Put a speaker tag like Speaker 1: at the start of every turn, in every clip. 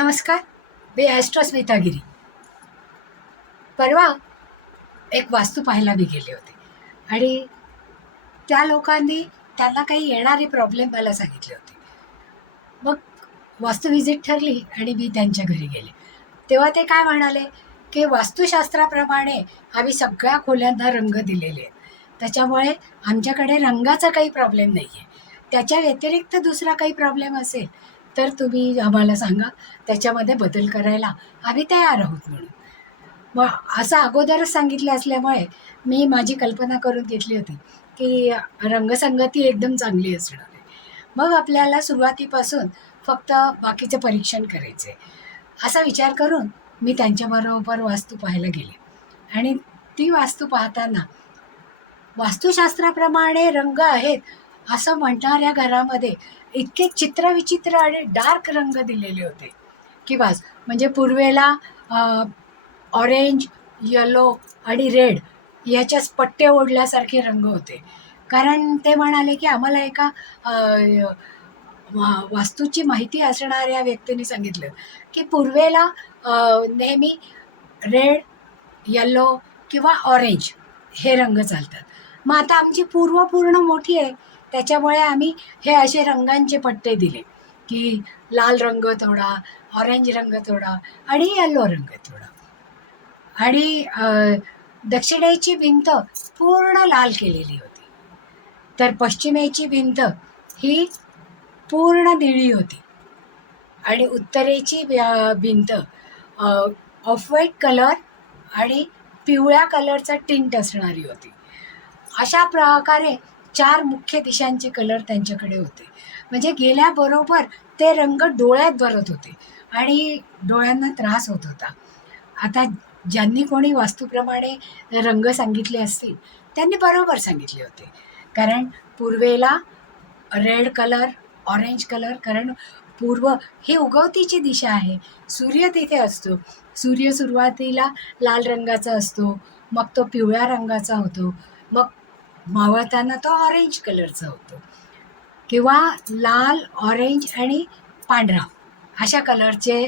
Speaker 1: नमस्कार मी ॲस्ट्रो स्मितागिरी. परवा एक वास्तू पाहायला मी गेले होते. आणि त्या लोकांनी त्यांना काही येणारे प्रॉब्लेम मला सांगितले होते. मग वास्तू व्हिजिट ठरली आणि मी त्यांच्या घरी गेले. तेव्हा ते काय म्हणाले की वास्तुशास्त्राप्रमाणे आम्ही सगळ्या खोल्यांना रंग दिलेले आहेत. त्याच्यामुळे आमच्याकडे रंगाचा काही प्रॉब्लेम नाही आहे त्याच्या व्यतिरिक्त दुसरा काही प्रॉब्लेम असेल तर तुम्ही आम्हाला सांगा त्याच्यामध्ये बदल करायला आम्ही तयार आहोत म्हणून. मग असं अगोदरच सांगितलं असल्यामुळे मी माझी कल्पना करून घेतली होती की रंगसंगती एकदम चांगली असणार आहे. मग आपल्याला सुरुवातीपासून फक्त बाकीचं परीक्षण करायचं आहे असा विचार करून मी त्यांच्याबरोबर वास्तू पाहायला गेले. आणि ती वास्तू पाहताना वास्तुशास्त्राप्रमाणे रंग आहेत असं म्हणणाऱ्या घरामध्ये इतके चित्रविचित्र आणि डार्क रंग दिलेले होते. की बस म्हणजे पूर्वेला ऑरेंज येलो आणि रेड याच्याच पट्टे ओढल्यासारखे रंग होते. कारण ते म्हणाले की आम्हाला एका वा- वास्तूची माहिती असणाऱ्या व्यक्तीने सांगितलं की पूर्वेला नेहमी रेड येलो किंवा ऑरेंज हे रंग चालतात. मग आता आमची पूर्व पूर्ण मोठी आहे. त्याच्यामुळे आम्ही हे असे रंगांचे पट्टे दिले की लाल रंग थोडा ऑरेंज रंग थोडा आणि येल्लो रंग थोडा. आणि दक्षिणेची भिंत पूर्ण लाल केलेली होती. तर पश्चिमेची भिंत ही पूर्ण निळी होती. आणि उत्तरेची भिंत ऑफ व्हाईट कलर आणि पिवळ्या कलरचा टिंट असणारी होती. अशा प्रकारे चार मुख्य दिशांचे कलर त्यांच्याकडे होते. म्हणजे गेल्याबरोबर ते रंग डोळ्यात भरत होते आणि डोळ्यांना त्रास होत होता. आता ज्यांनी कोणी वास्तूप्रमाणे रंग सांगितले असतील त्यांनी बरोबर सांगितले होते. कारण पूर्वेला रेड कलर ऑरेंज कलर कारण पूर्व ही उगवतीची दिशा आहे. सूर्य तिथे असतो. सूर्य सुरुवातीला लाल रंगाचा असतो मग तो पिवळ्या रंगाचा होतो मग मावळताना तो ऑरेंज कलरचा होतो. किंवा लाल ऑरेंज आणि पांढरा. अशा कलरचे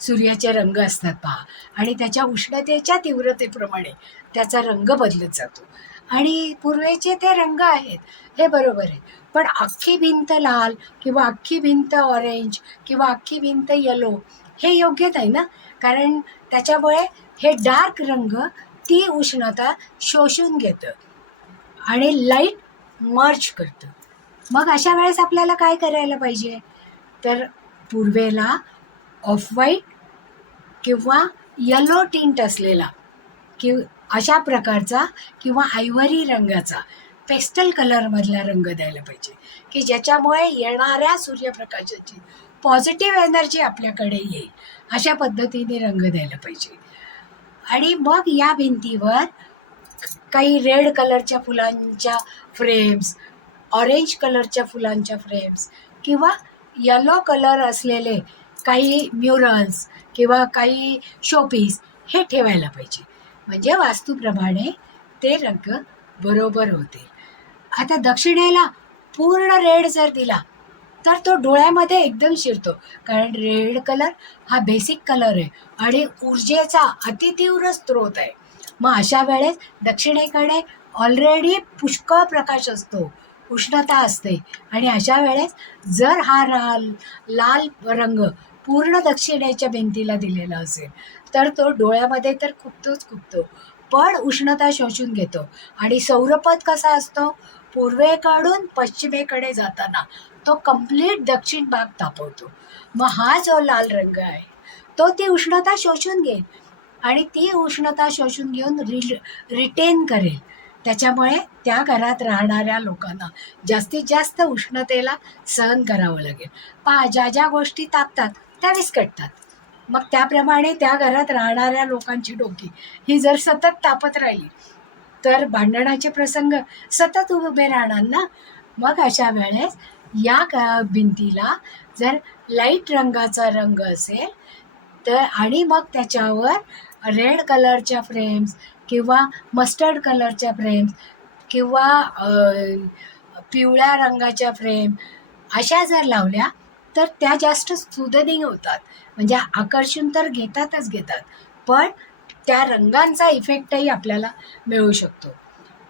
Speaker 1: सूर्याचे रंग असतात पहा. आणि त्याच्या उष्णतेच्या तीव्रतेप्रमाणे त्याचा रंग बदलत जातो. आणि पूर्वेचे ते रंग आहेत हे बरोबर आहे. पण अख्खी भिंत लाल किंवा अख्खी भिंत ऑरेंज किंवा अख्खी भिंत येलो हे योग्य नाही ना? कारण त्याच्यामुळे हे डार्क रंग ती उष्णता शोषून घेतं. आणि लाइट मर्ज करतं. मग अशा वेळेस आपल्याला काय करायला पाहिजे? तर पूर्वेला ऑफ व्हाईट किंवा यलो टिंट असलेला कि अशा प्रकारचा किंवा आयव्हरी रंगाचा पेस्टल कलरमधला रंग द्यायला पाहिजे. की ज्याच्यामुळे येणाऱ्या सूर्यप्रकाशाची पॉझिटिव्ह एनर्जी आपल्याकडे येईल. अशा पद्धतीने रंग द्यायला पाहिजे. आणि मग या भिंतीवर काही रेड कलरच्या फुलांच्या फ्रेम्स ऑरेंज कलरच्या फुलांच्या फ्रेम्स किंवा यलो कलर असलेले काही म्युरल्स किंवा काही शोपीस हे ठेवायला पाहिजे. म्हणजे वास्तूप्रमाणे ते रंग बरोबर होते आता दक्षिणेला पूर्ण रेड जर दिला तर तो डोळ्यामध्ये एकदम शिरतो. कारण रेड कलर हा बेसिक कलर आहे आणि ऊर्जेचा अतितीव्र स्रोत आहे. मग अशा वेळेस दक्षिणेकडे ऑलरेडी पुष्कळ प्रकाश असतो. उष्णता असते. आणि अशा वेळेस जर हा लाल लाल रंग पूर्ण दक्षिणेच्या भिंतीला दिलेला असेल तर तो डोळ्यामध्ये तर खुपतोच खुपतो. पण उष्णता शोषून घेतो. आणि सौरपथ कसा असतो? पूर्वेकडून पश्चिमेकडे जाताना तो कंप्लीट दक्षिण भाग तापवतो. मग हा जो लाल रंग आहे तो ती उष्णता शोषून घेईल. आणि ती उष्णता शोषून घेऊन रि रिटेन करेल. त्याच्यामुळे त्या घरात राहणाऱ्या लोकांना जास्तीत जास्त उष्णतेला सहन करावं लागेल. पहा ज्या ज्या गोष्टी तापतात त्या विस्कटतात. मग त्याप्रमाणे त्या घरात राहणाऱ्या लोकांची डोकी ही जर सतत तापत राहिली तर भांडणाचे प्रसंग सतत उभे राहणार ना? मग अशा वेळेस या भिंतीला जर लाइट रंगाचा रंग असेल तर आणि मग त्याच्यावर रेड कलरच्या फ्रेम्स किंवा मस्टर्ड कलरच्या फ्रेम्स किंवा पिवळ्या रंगाच्या फ्रेम अशा जर लावल्या तर त्या जास्त सुदनिंग होतात. म्हणजे आकर्षण तर घेतातच घेतात पण त्या रंगांचा इफेक्टही आपल्याला मिळू शकतो.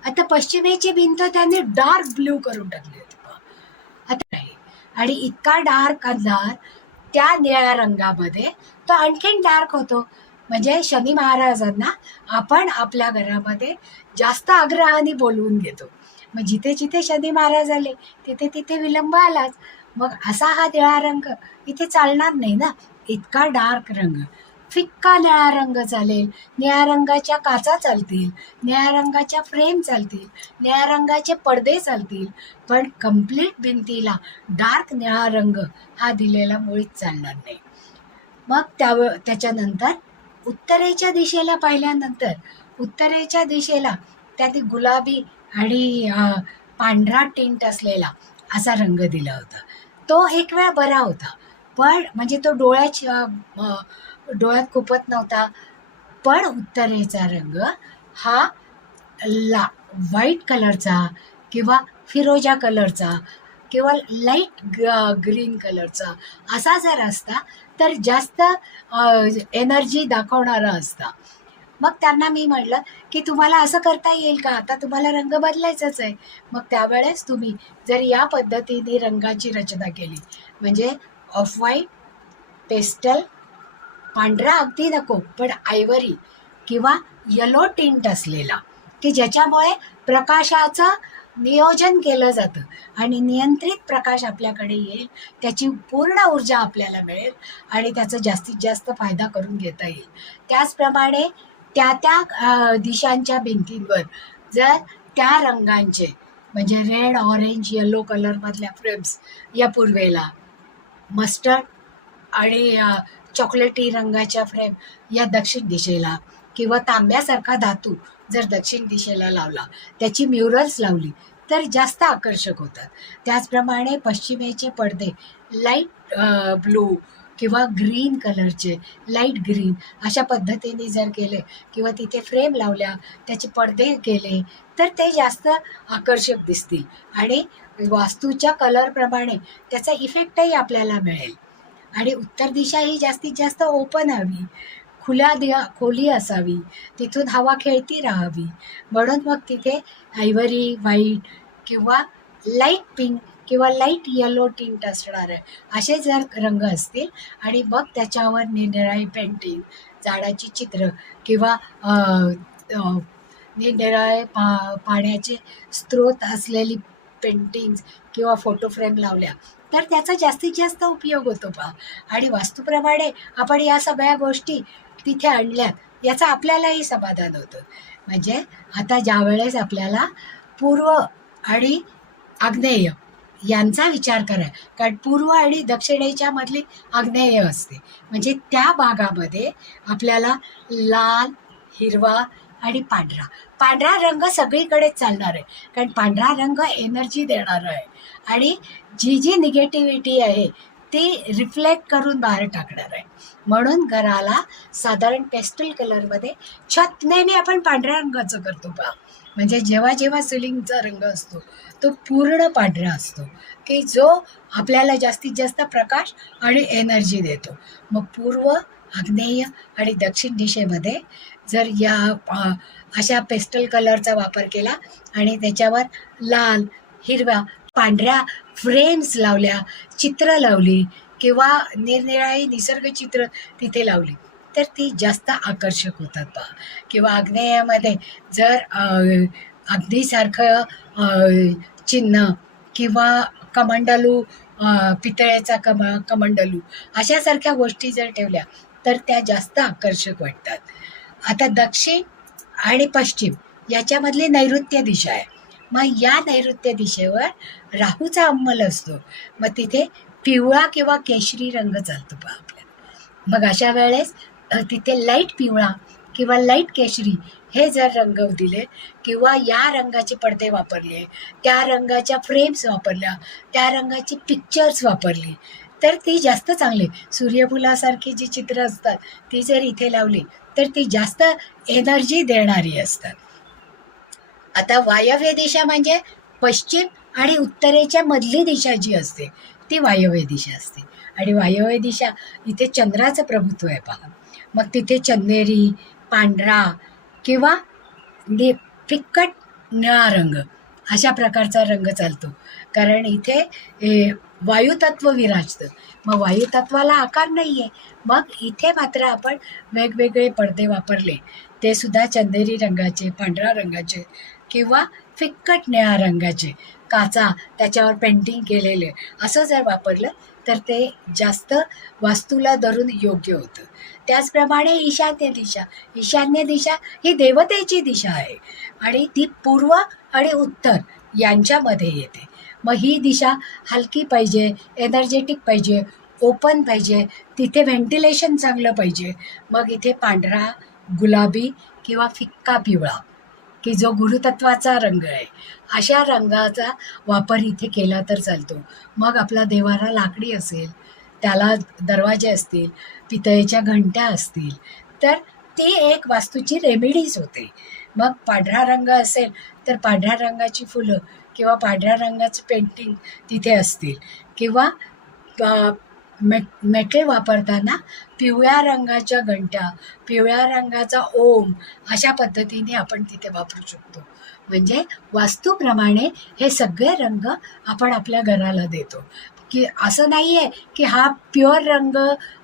Speaker 1: आता पश्चिमेची भिंत त्याने डार्क ब्ल्यू करून टाकली होती आता नाही आणि इतका डार्क अंधार त्या निळ्या रंगामध्ये तो आणखीन डार्क होतो. म्हणजे शनी महाराजांना आपण आपल्या घरामध्ये जास्त आग्रहाने बोलवून घेतो. मग जिथे जिथे शनी महाराज आले तिथे तिथे विलंब आलाच. मग असा हा निळा रंग इथे चालणार नाही ना. इतका डार्क रंग. फिक्का निळा रंग चालेल. निळ्या रंगाच्या काचा चालतील. निळ्या रंगाच्या फ्रेम चालतील. निळ्या रंगाचे पडदे चालतील. पण कंप्लीट भिंतीला डार्क निळा रंग हा दिलेला मुळीच चालणार नाही. मग त्या त्याच्यानंतर उत्तरेच्या दिशेला पाहिल्यानंतर उत्तरेच्या दिशेला त्यात गुलाबी आणि पांढरा टिंट असलेला असा रंग दिला होता. तो एक वेळ बरा होता पण म्हणजे तो डोळ्याच्या डोळ्यात खुपत नव्हता पण उत्तरेचा रंग हा ला व्हाईट कलरचा किंवा फिरोजा कलरचा किंवा लाइट ग्रीन कलरचा असा जर असता तर जास्त एनर्जी दाखवणारा असता. मग त्यांना मी म्हटलं की तुम्हाला असं करता येईल का? आता तुम्हाला रंग बदलायचाच आहे. मग त्यावेळेस तुम्ही जर या पद्धतीने रंगाची रचना केली म्हणजे ऑफ व्हाईट पेस्टल पांढरा अगदी नको पण आयवरी किंवा येलो टिंट असलेला की ज्याच्यामुळे प्रकाशाचं नियोजन केलं जातं आणि नियंत्रित प्रकाश आपल्याकडे येईल त्याची पूर्ण ऊर्जा आपल्याला मिळेल आणि त्याचा जास्तीत जास्त फायदा करून घेता येईल. त्याचप्रमाणे त्या त्या दिशांच्या भिंतींवर जर त्या रंगांचे म्हणजे रेड ऑरेंज येलो कलरमधल्या फ्रेम्स या पूर्वेला मस्टर्ड आणि चॉकलेटी रंगाच्या फ्रेम या दक्षिण दिशेला किंवा तांब्यासारखा धातू जर दक्षिण दिशेला लावला त्याची म्युरल्स लावली तर जास्त आकर्षक होतात. त्याचप्रमाणे पश्चिमेचे पडदे लाइट ब्लू किंवा ग्रीन कलरचे लाइट ग्रीन अशा पद्धतीने जर केले किंवा तिथे फ्रेम लावल्या त्याचे पडदे केले तर ते जास्त आकर्षक दिसतील. आणि वास्तूच्या कलरप्रमाणे त्याचा इफेक्टही आपल्याला मिळेल. आणि उत्तर दिशा ही जास्तीत जास्त ओपन हवी. खुल्या दिया खोली असावी. तिथून हवा खेळती राहावी. म्हणून मग तिथे आयव्हरी व्हाईट किंवा लाइट पिंक किंवा लाइट येलो टिंट असणार आहे. असे जर रंग असतील आणि मग त्याच्यावर निरनिराळी पेंटिंग झाडाची चित्र किंवा अ, निरनिराळे पा पाण्याचे स्रोत असलेली पेंटिंग्स किंवा फोटो फ्रेम लावल्या तर त्याचा जास्तीत जास्त उपयोग होतो पहा. आणि वास्तूप्रमाणे आपण या सगळ्या गोष्टी तिथे आणल्यात याचं आपल्यालाही समाधान होतं. म्हणजे आता ज्यावेळेस आपल्याला पूर्व आणि आग्नेय यांचा विचार करा कारण पूर्व आणि दक्षिणेच्या मधली आग्नेय असते. म्हणजे त्या भागामध्ये आपल्याला लाल हिरवा आणि पांढरा. पांढरा रंग सगळीकडेच चालणार आहे. कारण पांढरा रंग एनर्जी देणार आहे. आणि जी जी निगेटिव्हिटी आहे ती रिफ्लेक्ट करून बाहेर टाकणार आहे. म्हणून घराला साधारण पेस्टल कलरमध्ये छत नेहमी आपण पांढऱ्या रंगाचं करतो पहा. म्हणजे जेव्हा जेव्हा सिलिंगचा रंग असतो तो पूर्ण पांढरा असतो की जो आपल्याला जास्तीत जास्त प्रकाश आणि एनर्जी देतो. मग पूर्व आग्नेय आणि दक्षिण दिशेमध्ये जर या अशा पेस्टल कलरचा वापर केला आणि त्याच्यावर लाल हिरव्या पांढऱ्या फ्रेम्स लावल्या चित्र लावली किंवा निरनिराळी निसर्गचित्र तिथे लावली. तर ती जास्त आकर्षक होतात. बा किंवा आग्नेयामध्ये जर अग्नीसारखं चिन्ह किंवा कमंडलू पितळ्याचा पितळेचा कम कमंडलू अशासारख्या गोष्टी जर ठेवल्या तर त्या जास्त आकर्षक वाटतात. आता दक्षिण आणि पश्चिम याच्यामधली नैऋत्य दिशा आहे. मग या नैऋत्य दिशेवर राहूचा अंमल असतो. मग तिथे पिवळा किंवा केशरी रंग चालतो पहा आपल्याला. मग अशा वेळेस तिथे लाइट पिवळा किंवा लाइट केशरी हे जर रंग दिले किंवा या रंगाचे पडदे वापरले त्या रंगाच्या फ्रेम्स वापरल्या त्या रंगाची पिक्चर्स वापरली तर ती जास्त चांगली. सूर्यफुलासारखी जी चित्र असतात ती जर इथे लावली तर ती जास्त एनर्जी देणारी असतात. आता वायव्य दिशा म्हणजे पश्चिम आणि उत्तरेच्या मधली दिशा जी असते ती वायव्य दिशा असते. आणि वायव्य दिशा इथे चंद्राचं प्रभुत्व आहे पहा. मग तिथे चंदेरी पांढरा किंवा नि फिक्कट निळा रंग अशा प्रकारचा रंग चालतो. कारण इथे वायुतत्व विराजतं. मग वायुतत्वाला आकार नाही आहे मग इथे मात्र आपण वेगवेगळे पडदे वापरले. ते सुद्धा चंदेरी रंगाचे पांढऱ्या रंगाचे किंवा फिक्कट निळ्या रंगाचे काचा त्याच्यावर पेंटिंग केलेले असं जर वापरलं तर ते जास्त वास्तूला धरून योग्य होतं. त्याचप्रमाणे ईशान्य दिशा. ईशान्य दिशा ही देवतेची दिशा आहे आणि ती पूर्व आणि उत्तर यांच्यामध्ये येते. मग ही दिशा हलकी पाहिजे एनर्जेटिक पाहिजे ओपन पाहिजे तिथे व्हेंटिलेशन चांगलं पाहिजे. मग इथे पांढरा गुलाबी किंवा फिक्का पिवळा. की जो गुरुतत्वाचा रंग आहे अशा रंगाचा वापर इथे केला तर चालतो. मग आपला देवारा लाकडी असेल त्याला दरवाजे असतील पितळेच्या घंट्या असतील तर ती एक वास्तूची रेमेडीज होते. मग पांढरा रंग असेल तर पांढऱ्या रंगाची फुलं किंवा पांढऱ्या रंगाचं पेंटिंग तिथे असतील किंवा मेट मे मेटल वापरताना पिवळ्या रंगाच्या घंट्या पिवळ्या रंगाचा ओम अशा पद्धतीने आपण तिथे वापरू शकतो. म्हणजे वास्तूप्रमाणे हे सगळे रंग आपण आपल्या घराला देतो. की असं नाही आहे की हा प्युअर रंग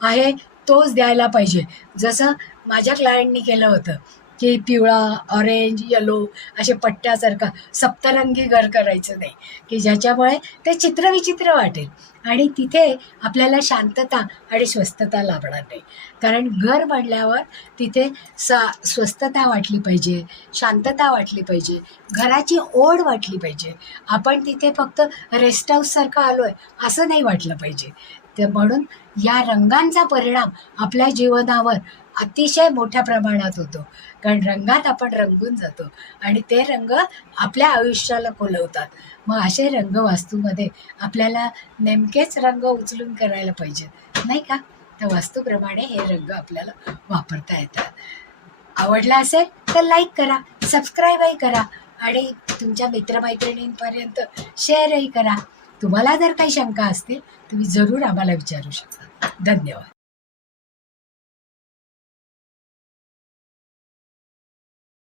Speaker 1: आहे तोच द्यायला पाहिजे. जसं माझ्या क्लायंटनी केलं होतं. की पिवळा ऑरेंज येलो असे पट्ट्यासारखा सप्तरंगी घर करायचं नाही. की ज्याच्यामुळे ते चित्रविचित्र वाटेल. आणि तिथे आपल्याला शांतता आणि स्वस्थता लाभणार नाही. कारण घर म्हणल्यावर तिथे सा स्वस्थता वाटली पाहिजे शांतता वाटली पाहिजे घराची ओढ वाटली पाहिजे. आपण तिथे फक्त रेस्ट हाऊससारखं आलो आहे असं नाही वाटलं पाहिजे. तर म्हणून या रंगांचा परिणाम आपल्या जीवनावर अतिशय मोठ्या प्रमाणात होतो. कारण रंगात आपण रंगून जातो आणि ते रंग आपल्या आयुष्याला कोलवतात. मग असे रंग वास्तूमध्ये आपल्याला नेमकेच रंग उचलून करायला पाहिजेत नाही का? तर वास्तूप्रमाणे हे रंग आपल्याला वापरता येतात. आवडला असेल तर लाईक करा सबस्क्राईबही करा आणि तुमच्या मित्रमैत्रिणींपर्यंत शेअरही करा. तुम्हाला जर काही शंका असतील तुम्ही जरूर आम्हाला विचारू शकता. धन्यवाद.